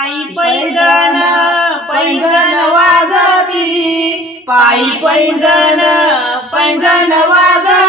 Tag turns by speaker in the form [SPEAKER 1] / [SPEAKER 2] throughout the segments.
[SPEAKER 1] पायी पैंजण पैंजण वाजती. पायी पैंजण पैंजण वाजती.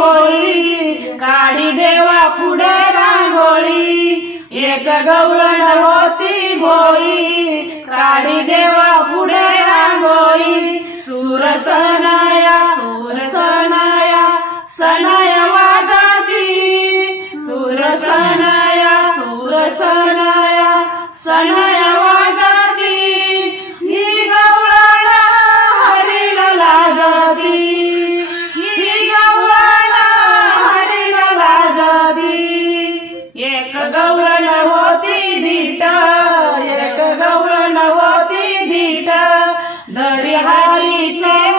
[SPEAKER 1] मोळी काढी देवा पुढे रांगोळी. एक गवळण होती भोळी. काढी देवा पुढे रांगोळी. सुर सनाया सुर सनाया सनाया वाजाती. सुर सनाया सुर सना Charity.